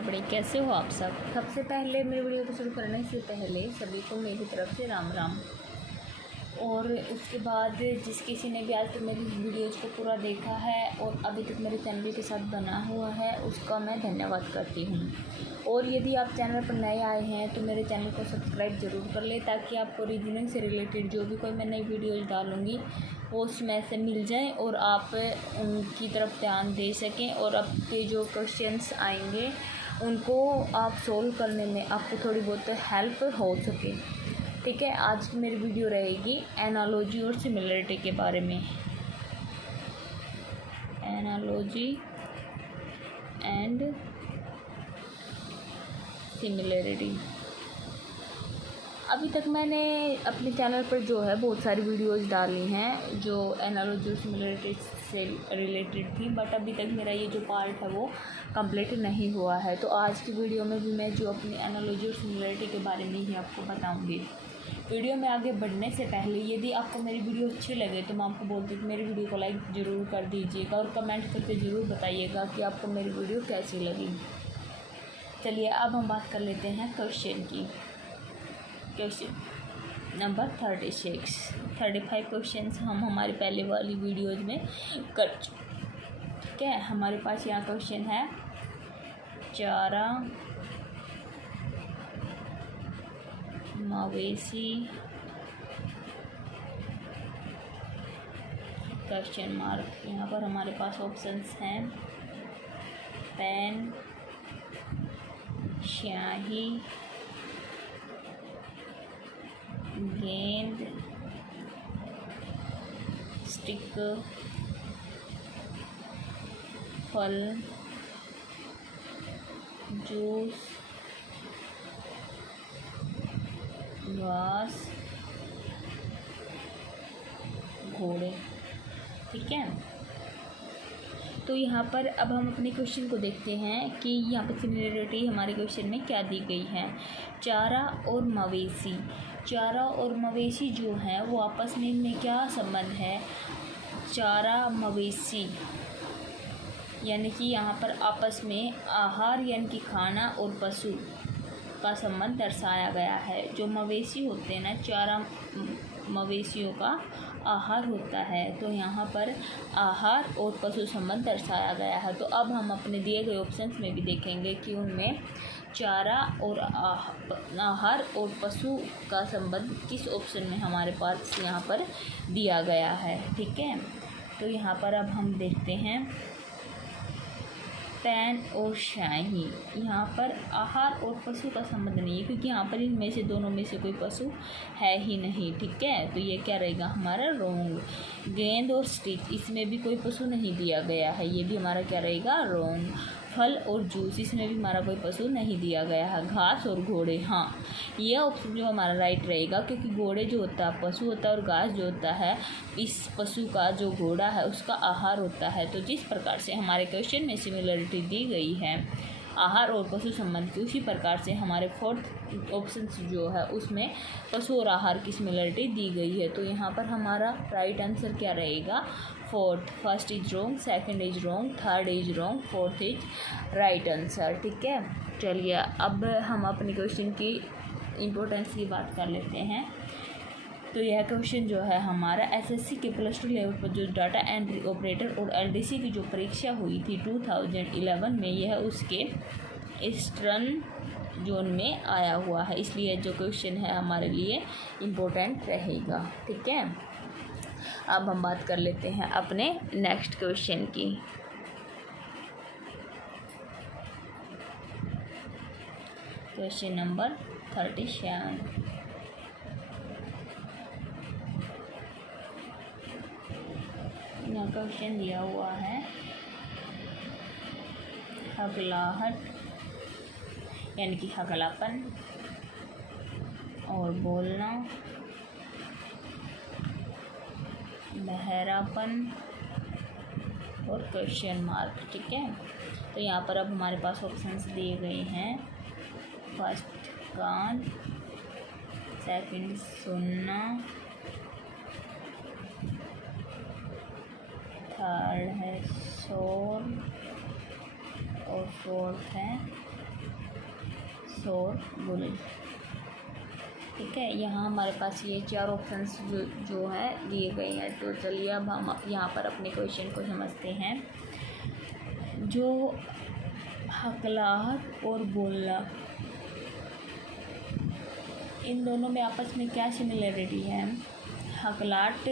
बड़े कैसे हो आप सब। सबसे पहले मेरी वीडियो को शुरू करने से पहले सभी को मेरी तरफ से राम राम। और उसके बाद जिस किसी ने भी आज तक मेरी वीडियोज़ को पूरा देखा है और अभी तक मेरे चैनल के साथ बना हुआ है उसका मैं धन्यवाद करती हूँ। और यदि आप चैनल पर नए आए हैं तो मेरे चैनल को सब्सक्राइब ज़रूर कर लें ताकि आपको रीजनिंग से रिलेटेड जो भी कोई मैं नई वीडियोज़ डालूँगी वो उसमें से मिल जाए और आप उनकी तरफ ध्यान दे सकें और आपके जो क्वेश्चंस आएंगे उनको आप सोल्व करने में आपको थोड़ी बहुत हेल्प हो सके। ठीक है, आज की मेरी वीडियो रहेगी एनालॉजी और सिमिलरिटी के बारे में। Analogy and similarity. अभी तक मैंने अपने चैनल पर जो है बहुत सारी वीडियोज़ डाली हैं जो एनालॉजी और सिमिलरिटी से रिलेटेड थी, बट अभी तक मेरा ये जो पार्ट है वो कंप्लीट नहीं हुआ है। तो आज की वीडियो में भी मैं जो अपनी एनालॉजी और सिमिलरिटी के बारे में ही आपको बताऊंगी। वीडियो में आगे बढ़ने से पहले यदि आपको मेरी वीडियो अच्छी लगे तो मैं आपको बोलती हूँ कि मेरी वीडियो को लाइक ज़रूर कर दीजिएगा और कमेंट करके ज़रूर बताइएगा कि आपको मेरी वीडियो कैसी लगी। चलिए अब हम बात कर लेते हैं क्वेश्चन की। क्वेश्चन नंबर 35 क्वेश्चंस हम हमारी पहले वाली वीडियोज़ में कर चुके। ठीक है, हमारे पास यहाँ क्वेश्चन है चारा मवेशी क्वेश्चन मार्क। यहाँ पर हमारे पास ऑप्शंस हैं पेन, स्याही, गेंद, स्टिक, फल, जूस, घास, घोड़े। ठीक है, तो यहाँ पर अब हम अपने क्वेश्चन को देखते हैं कि यहाँ पर सिमिलरिटी हमारे क्वेश्चन में क्या दी गई है। चारा और मवेशी। चारा और मवेशी जो है वो आपस में इनमें क्या संबंध है। चारा मवेशी यानी कि यहाँ पर आपस में आहार यानी कि खाना और पशु का संबंध दर्शाया गया है। जो मवेशी होते हैं ना, चारा मवेशियों का आहार होता है, तो यहाँ पर आहार और पशु संबंध दर्शाया गया है। तो अब हम अपने दिए गए ऑप्शंस में भी देखेंगे कि उनमें चारा और आहार और पशु का संबंध किस ऑप्शन में हमारे पास यहाँ पर दिया गया है। ठीक है, तो यहाँ पर अब हम देखते हैं पेन और स्याही। यहाँ पर आहार और पशु का संबंध नहीं है क्योंकि यहाँ पर इनमें से दोनों में से कोई पशु है ही नहीं। ठीक है, तो ये क्या रहेगा हमारा रोंग। गेंद और स्टिक, इसमें भी कोई पशु नहीं दिया गया है, ये भी हमारा क्या रहेगा रोंग। फल और जूस, इसमें भी हमारा कोई पशु नहीं दिया गया है। घास और घोड़े, हाँ ये ऑप्शन जो हमारा राइट रहेगा क्योंकि घोड़े जो होता है पशु होता है और घास जो होता है इस पशु का जो घोड़ा है उसका आहार होता है। तो जिस प्रकार से हमारे क्वेश्चन में सिमिलरिटी दी गई है आहार और पशु संबंध की, उसी प्रकार से हमारे फोर्थ ऑप्शन जो है उसमें पशु और आहार की सिमिलरिटी दी गई है। तो यहाँ पर हमारा राइट आंसर क्या रहेगा fourth. First is wrong, second is wrong, third is wrong, fourth is right answer. ठीक है, चलिए अब हम अपने क्वेश्चन की इम्पोर्टेंस की बात कर लेते हैं। तो यह क्वेश्चन जो है हमारा एसएससी के +2 लेवल पर जो डाटा एंट्री ऑपरेटर और एलडीसी की जो परीक्षा हुई थी 2011 में, यह उसके ईस्टर्न जोन में आया हुआ है, इसलिए जो क्वेश्चन है हमारे लिए इम्पोर्टेंट रहेगा। ठीक है, अब हम बात कर लेते हैं अपने नेक्स्ट क्वेश्चन की। Question number 37। यहाँ क्वेश्चन दिया हुआ है हकलाहट यानी कि हकलापन और बोलना, बहरापन और क्वेश्चन मार्क। ठीक है, तो यहाँ पर अब हमारे पास ऑप्शंस दिए गए हैं। फर्स्ट कान, सेकंड सुनना, थर्ड है शोर और फोर्थ है शोरगुल। ठीक है, यहाँ हमारे पास ये 4 ऑप्शंस जो है दिए गए हैं। तो चलिए अब हम यहाँ पर अपने क्वेश्चन को समझते हैं। जो हकलाहट और बोलना, इन दोनों में आपस में क्या सिमिलरिटी है? हकलाहट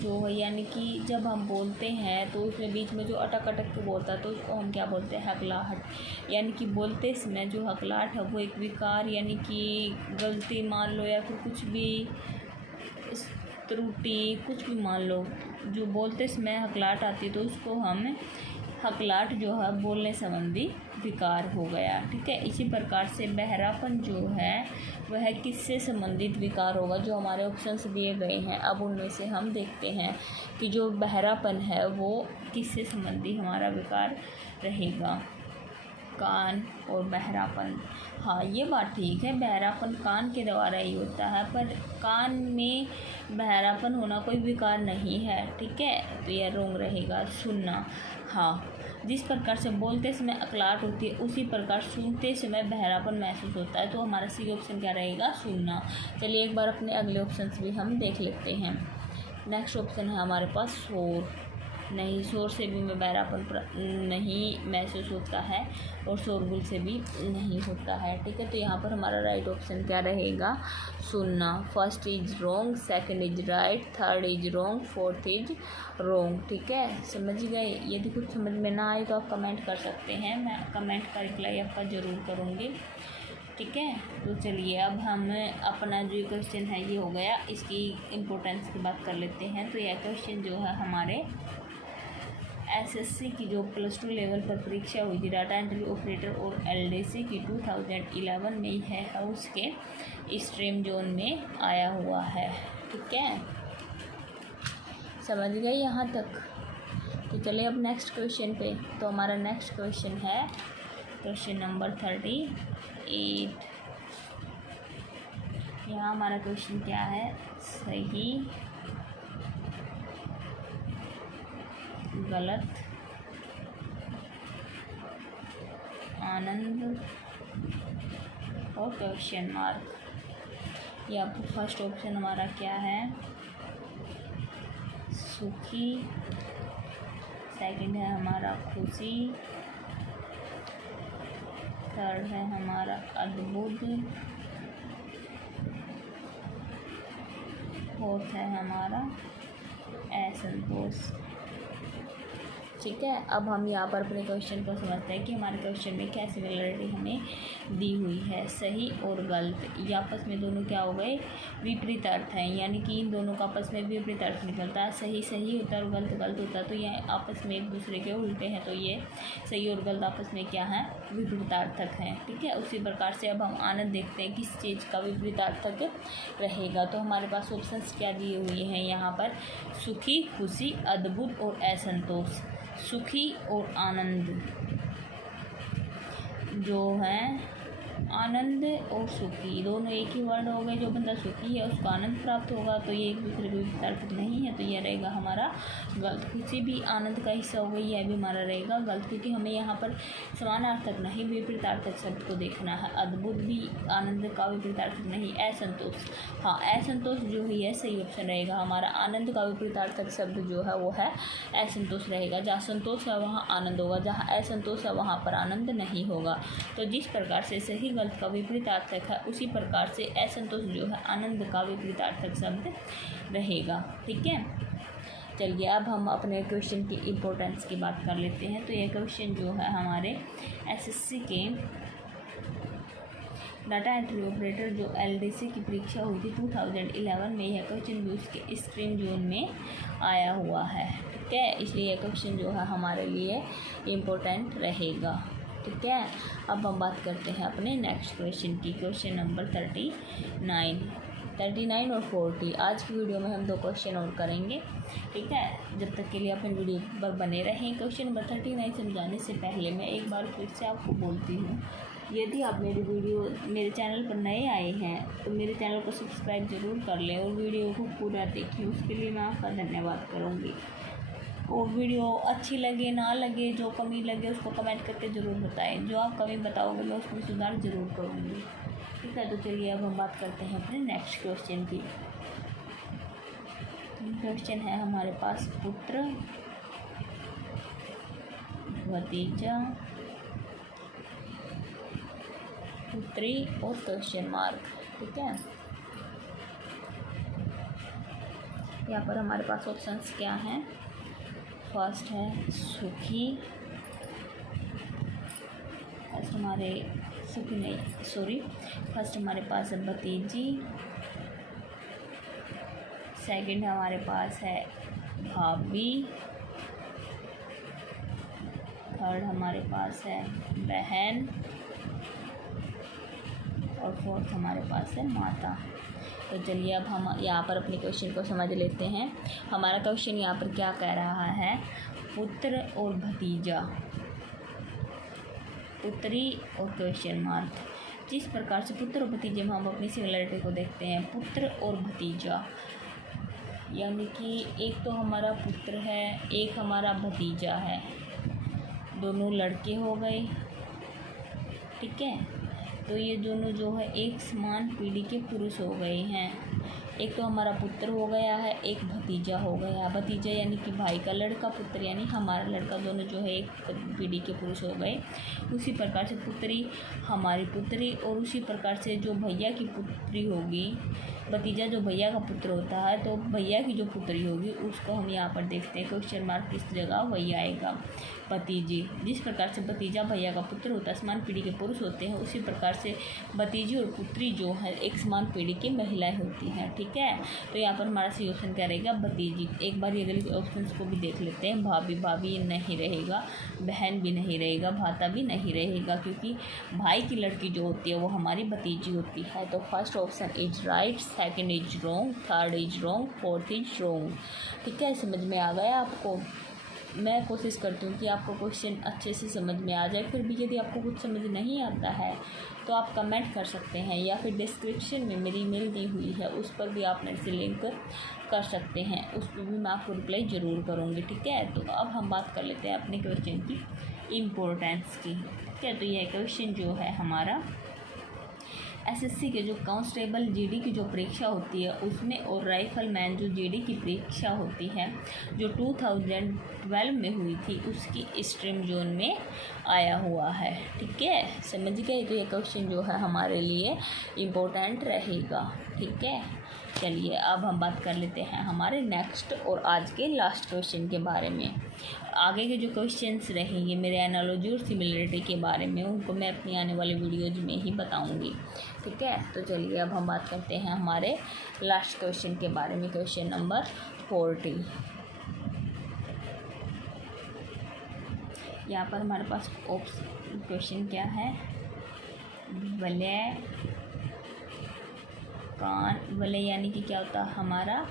जो है यानी कि जब हम बोलते हैं तो उसमें बीच में जो अटक अटक के बोलता है तो उसको हम क्या बोलते हैं? हकलाहट। यानी कि बोलते समय जो हकलाहट है वो एक विकार यानी कि गलती मान लो या फिर कुछ भी त्रुटि कुछ भी मान लो, जो बोलते समय हकलाहट आती है तो उसको हम हकलाहट जो है बोलने संबंधी विकार हो गया। ठीक है, इसी प्रकार से बहरापन जो है वह किससे संबंधित विकार होगा? जो हमारे ऑप्शंस दिए गए हैं, अब उनमें से हम देखते हैं कि जो बहरापन है वो किससे संबंधी हमारा विकार रहेगा। कान और बहरापन, हाँ ये बात ठीक है, बहरापन कान के द्वारा ही होता है, पर कान में बहरापन होना कोई विकार नहीं है। ठीक है, तो यह रोंग रहेगा। सुनना, हाँ जिस प्रकार से बोलते समय हकलाहट होती है उसी प्रकार सुनते समय बहरापन महसूस होता है। तो हमारा सी ऑप्शन क्या रहेगा? सुनना। चलिए एक बार अपने अगले ऑप्शंस भी हम देख लेते हैं। नेक्स्ट ऑप्शन है हमारे पास शोर। नहीं, शोर से भी में बहरापन नहीं महसूस होता है और शोरगुल से भी नहीं होता है। ठीक है, तो यहाँ पर हमारा राइट ऑप्शन क्या रहेगा? सुनना। First is wrong, second is right, third is wrong, fourth is wrong. ठीक है, समझ गए? यदि कुछ समझ में ना आए तो आप कमेंट कर सकते हैं, मैं कमेंट का रिप्लाई आपका ज़रूर करूँगी। ठीक है, तो चलिए अब हम अपना जो क्वेश्चन है ये हो गया, इसकी इम्पोर्टेंस की बात कर लेते हैं। तो यह क्वेश्चन जो है हमारे एसएससी की जो +2 लेवल पर परीक्षा हुई थी डाटा एंट्री ऑपरेटर और एलडीसी की 2011 में है उसके स्ट्रीम जोन में आया हुआ है। ठीक है, समझ गए यहाँ तक? तो चलिए अब नेक्स्ट क्वेश्चन पे। तो हमारा नेक्स्ट क्वेश्चन है क्वेश्चन नंबर 38। यहाँ हमारा क्वेश्चन क्या है? सही, गलत, आनंद और क्वेश्चन मार्क। या फर्स्ट ऑप्शन हमारा क्या है? सुखी, सेकंड है हमारा खुशी, थर्ड है हमारा अद्भुत, फोर्थ है हमारा असंतोष। ठीक है, अब हम यहाँ पर अपने क्वेश्चन को समझते हैं कि हमारे क्वेश्चन में क्या सिमिलरिटी हमें दी हुई है। सही और गलत, ये आपस में दोनों क्या हो गए? विपरीत अर्थ हैं, यानी कि इन दोनों का आपस में विपरीत अर्थ निकलता है। सही सही होता है और गलत गलत होता है, तो ये आपस में एक दूसरे के उल्टे हैं। तो ये सही और गलत आपस में क्या है? विपरीतार्थक हैं। ठीक है, उसी प्रकार से अब हम आनंद देखते हैं किस चीज़ का विपरीतार्थक रहेगा। तो हमारे पास ऑप्शंस क्या दिए हुए हैं यहाँ पर? सुखी, खुशी, अद्भुत और असंतोष। सुखी और आनंद जो है, आनंद और सुखी दोनों एक ही वर्ड हो गए। जो बंदा सुखी है उसको आनंद प्राप्त होगा, तो ये एक दूसरे के विपरीत नहीं है, तो ये रहेगा हमारा गलत। खुशी भी आनंद का हिस्सा हो गई, यह भी हमारा रहेगा गलत, क्योंकि हमें यहाँ पर समानार्थक नहीं विपरीतार्थक शब्द को देखना है। अद्भुत भी आनंद का विपरीतार्थक नहीं। असंतोष, हाँ असंतोष जो है सही ऑप्शन रहेगा हमारा। आनंद का विपरीतार्थक शब्द जो है वो है असंतोष रहेगा। जहाँ संतोष है वहाँ आनंद होगा, जहाँ असंतोष है वहाँ पर आनंद नहीं होगा। तो जिस प्रकार से सही गलत का विपरीतार्थक है उसी प्रकार से असंतोष जो है आनंद का विपरीतार्थक शब्द रहेगा। ठीक है, चलिए अब हम अपने क्वेश्चन की इम्पोर्टेंस की बात कर लेते हैं। तो ये क्वेश्चन जो है हमारे एसएससी के डाटा एंट्री ऑपरेटर जो एलडीसी की परीक्षा हुई थी 2011 में, यह क्वेश्चन भी उसके स्ट्रीम जोन में आया हुआ है। ठीक है, इसलिए यह क्वेश्चन जो है हमारे लिए इम्पोर्टेंट रहेगा। ठीक है, अब हम बात करते हैं अपने नेक्स्ट क्वेश्चन की। क्वेश्चन नंबर 39 और 40। आज की वीडियो में हम 2 क्वेश्चन और करेंगे। ठीक है, जब तक के लिए अपने वीडियो पर बने रहें। क्वेश्चन नंबर 39 समझाने से पहले मैं एक बार फिर से आपको बोलती हूँ, यदि आप मेरे चैनल पर नए आए हैं तो मेरे चैनल को सब्सक्राइब ज़रूर कर लें और वीडियो को पूरा देखें, उसके लिए मैं आपका धन्यवाद करूँगी। वो वीडियो अच्छी लगे ना लगे, जो कमी लगे उसको कमेंट करके ज़रूर बताएं। जो आप कमी बताओगे मैं उसमें सुधार ज़रूर करूँगी। ठीक है, तो चलिए अब हम बात करते हैं अपने नेक्स्ट क्वेश्चन की। क्वेश्चन है हमारे पास पुत्र, भतीजा, पुत्री और क्वेश्चन मार्क। ठीक है, यहाँ पर हमारे पास ऑप्शंस क्या हैं। फर्स्ट है सुखी, फर्स्ट हमारे सुखी नहीं सॉरी फर्स्ट हमारे पास है भतीजी, सेकंड हमारे पास है भाभी, थर्ड हमारे पास है बहन और फोर्थ हमारे पास है माता। तो चलिए अब हम यहाँ पर अपने क्वेश्चन को समझ लेते हैं। हमारा क्वेश्चन यहाँ पर क्या कह रहा है, पुत्र और भतीजा, पुत्री और क्वेश्चन मार्क। जिस प्रकार से पुत्र और भतीजे में हम अपनी सिमिलरिटी को देखते हैं, पुत्र और भतीजा यानी कि एक तो हमारा पुत्र है, एक हमारा भतीजा है, दोनों लड़के हो गए। ठीक है, तो ये दोनों जो है एक समान पीढ़ी के पुरुष हो गए हैं। एक तो हमारा पुत्र हो गया है, एक भतीजा हो गया। भतीजा यानी कि भाई का लड़का, पुत्र यानी हमारा लड़का, दोनों जो है एक पीढ़ी के पुरुष हो गए। उसी प्रकार से पुत्री हमारी पुत्री, और उसी प्रकार से जो भैया की पुत्री होगी, भतीजा जो भैया का पुत्र होता है, तो भैया की जो पुत्री होगी उसको हम यहाँ पर देखते हैं क्वेश्चन मार्क किस जगह वही आएगा, भतीजी। जिस प्रकार से भतीजा भैया का पुत्र होता है, समान पीढ़ी के पुरुष होते हैं, उसी प्रकार से भतीजी और पुत्री जो है एक समान पीढ़ी की महिलाएं होती हैं। ठीक है, तो यहाँ पर हमारा सही ऑप्शन क्या रहेगा, भतीजी। एक बार ये अगले ऑप्शन को भी देख लेते हैं। भाभी, भाभी नहीं रहेगा, बहन भी नहीं रहेगा, भाता भी नहीं रहेगा, क्योंकि भाई की लड़की जो होती है वो हमारी भतीजी होती है। तो first option is right, second is wrong, third is wrong, fourth is wrong. ठीक है, समझ में आ गया आपको। मैं कोशिश करती हूँ कि आपको क्वेश्चन अच्छे से समझ में आ जाए। फिर भी यदि आपको कुछ समझ नहीं आता है तो आप कमेंट कर सकते हैं, या फिर डिस्क्रिप्शन में मेरी ईमेल दी हुई है उस पर भी आप मेरे से लिंक कर सकते हैं, उस पर भी मैं आपको रिप्लाई ज़रूर करूँगी। ठीक है, तो अब हम बात कर लेते हैं अपने क्वेश्चन की इम्पोर्टेंस की। ठीक है, तो यह क्वेश्चन जो है हमारा एसएससी के जो कांस्टेबल जीडी की जो परीक्षा होती है उसमें, और राइफलमैन जो जीडी की परीक्षा होती है जो 2012 में हुई थी, उसकी स्ट्रीम जोन में आया हुआ है। ठीक है, समझ गए। तो ये क्वेश्चन जो है हमारे लिए इम्पोर्टेंट रहेगा। ठीक है, चलिए अब हम बात कर लेते हैं हमारे नेक्स्ट और आज के लास्ट क्वेश्चन के बारे में। आगे के जो क्वेश्चंस रहेंगे मेरे एनालॉजी और सिमिलरिटी के बारे में, उनको मैं अपनी आने वाले वीडियोज में ही बताऊंगी। ठीक है, तो चलिए अब हम बात करते हैं हमारे लास्ट क्वेश्चन के बारे में, क्वेश्चन नंबर 40। यहाँ पर हमारे पास क्वेश्चन क्या है, वलय कान, वलय यानी कि क्या होता है हमारा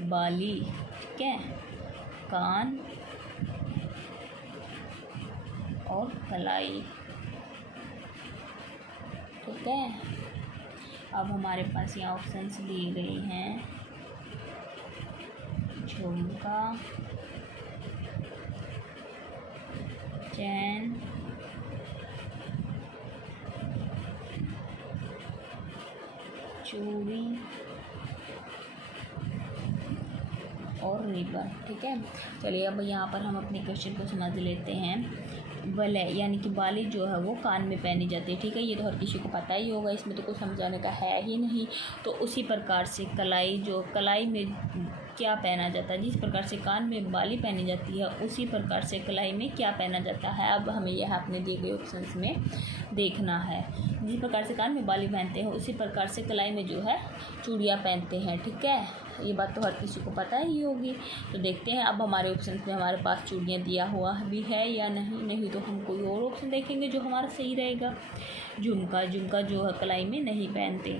बाली। ठीक है, कान और कलाई। ठीक है, अब हमारे पास यहाँ ऑप्शंस दिए गए हैं, झुमका, चैन, चूड़ी और रिबन। ठीक है, चलिए अब यहाँ पर हम अपने क्वेश्चन को समझ लेते हैं। वलय यानी कि बाली जो है वो कान में पहनी जाती है। ठीक है, ये तो हर किसी को पता ही होगा, इसमें तो कुछ समझाने का है ही नहीं। तो उसी प्रकार से कलाई, जो कलाई में क्या पहना जाता है, जिस प्रकार से कान में बाली पहनी जाती है उसी प्रकार से कलाई में क्या पहना जाता है। अब हमें यह अपने दिए गए ऑप्शंस में देखना है। जिस प्रकार से कान में बाली पहनते हैं उसी प्रकार से कलाई में जो है चूड़ियाँ पहनते हैं। ठीक है, ये बात तो हर किसी को पता ही होगी। तो देखते हैं अब हमारे ऑप्शंस में हमारे पास चूड़ियाँ दिया हुआ भी है या नहीं तो हम कोई और ऑप्शन देखेंगे जो हमारा सही रहेगा। झुमका, झुमका जो है कलाई में नहीं पहनते।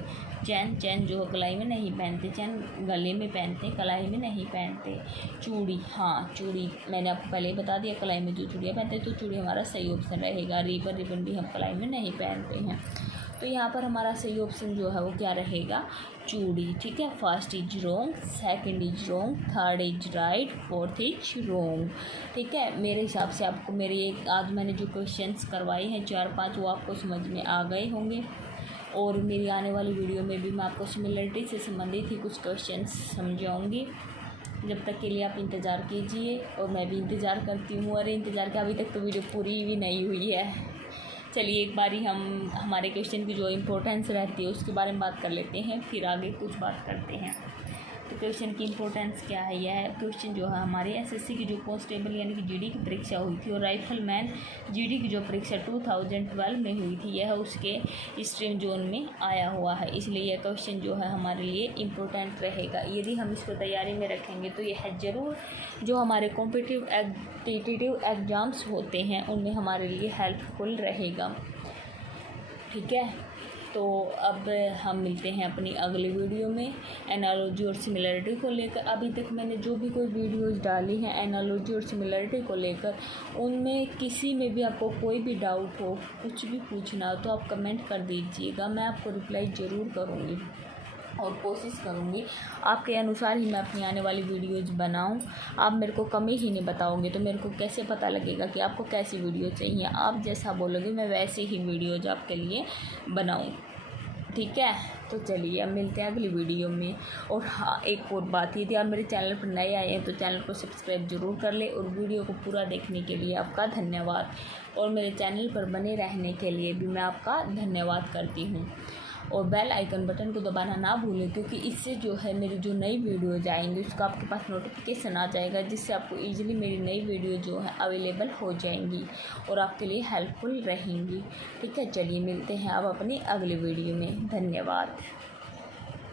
चैन, चैन जो है कलाई में नहीं पहनते। चैन गले में पहनते, कलाई में नहीं पहनते। चूड़ी, हाँ चूड़ी मैंने आपको पहले ही बता दिया, कलाई में जो चूड़ियाँ पहनते हैं, तो चूड़ी हमारा सही ऑप्शन रहेगा। रिबन, रिबन भी हम कलाई में नहीं पहनते हैं। तो यहाँ पर हमारा सही ऑप्शन जो है वो क्या रहेगा, चूड़ी। ठीक है, first is wrong, second is wrong, third is right, fourth is wrong. ठीक है, मेरे हिसाब से आपको मेरे आज मैंने जो क्वेश्चंस करवाए हैं 4-5 वो आपको समझ में आ गए होंगे, और मेरी आने वाली वीडियो में भी मैं आपको सिमिलरिटी से संबंधित ही कुछ क्वेश्चंस समझाऊंगी। जब तक के लिए आप इंतज़ार कीजिए, और मैं भी इंतज़ार करती हूँ। अरे इंतज़ार का अभी तक तो वीडियो पूरी भी नहीं हुई है। चलिए एक बारी हम हमारे क्वेश्चन की जो इम्पोर्टेंस रहती है उसके बारे में बात कर लेते हैं, फिर आगे कुछ बात करते हैं। तो क्वेश्चन की इम्पोर्टेंस क्या है, यह क्वेश्चन जो है हमारे एसएससी की जो कांस्टेबल यानी कि जीडी की परीक्षा हुई थी, और राइफलमैन जीडी की जो परीक्षा 2012 में हुई थी, यह उसके स्ट्रीम जोन में आया हुआ है, इसलिए यह क्वेश्चन जो है हमारे लिए इम्पोर्टेंट रहेगा। यदि हम इसको तैयारी में रखेंगे तो यह ज़रूर जो हमारे कॉम्पिटिटिव एग्ज़ाम्स होते हैं उनमें हमारे लिए हेल्पफुल रहेगा। ठीक है, तो अब हम मिलते हैं अपनी अगली वीडियो में एनालॉजी और सिमिलरिटी को लेकर। अभी तक मैंने जो भी कोई वीडियोस डाली हैं एनालॉजी और सिमिलरिटी को लेकर, उनमें किसी में भी आपको कोई भी डाउट हो, कुछ भी पूछना हो तो आप कमेंट कर दीजिएगा, मैं आपको रिप्लाई ज़रूर करूँगी और कोशिश करूँगी आपके अनुसार ही मैं अपनी आने वाली वीडियोज़ बनाऊँ। आप मेरे को कमी ही नहीं बताओगे तो मेरे को कैसे पता लगेगा कि आपको कैसी वीडियो चाहिए। आप जैसा बोलोगे मैं वैसे ही वीडियोज़ आपके लिए बनाऊँ। ठीक है, तो चलिए अब मिलते हैं अगली वीडियो में। और हाँ, एक और बात, यदि आप मेरे चैनल पर नए आए हैं तो चैनल को सब्सक्राइब जरूर कर ले, और वीडियो को पूरा देखने के लिए आपका धन्यवाद, और मेरे चैनल पर बने रहने के लिए भी मैं आपका धन्यवाद करती हूँ। और बेल आइकन बटन को दबाना ना भूलें, क्योंकि इससे जो है मेरी जो नई वीडियोज आएंगी उसका आपके पास नोटिफिकेशन आ जाएगा, जिससे आपको ईजिली मेरी नई वीडियो जो है अवेलेबल हो जाएंगी और आपके लिए हेल्पफुल रहेंगी। ठीक है, चलिए मिलते हैं अब अपनी अगली वीडियो में। धन्यवाद।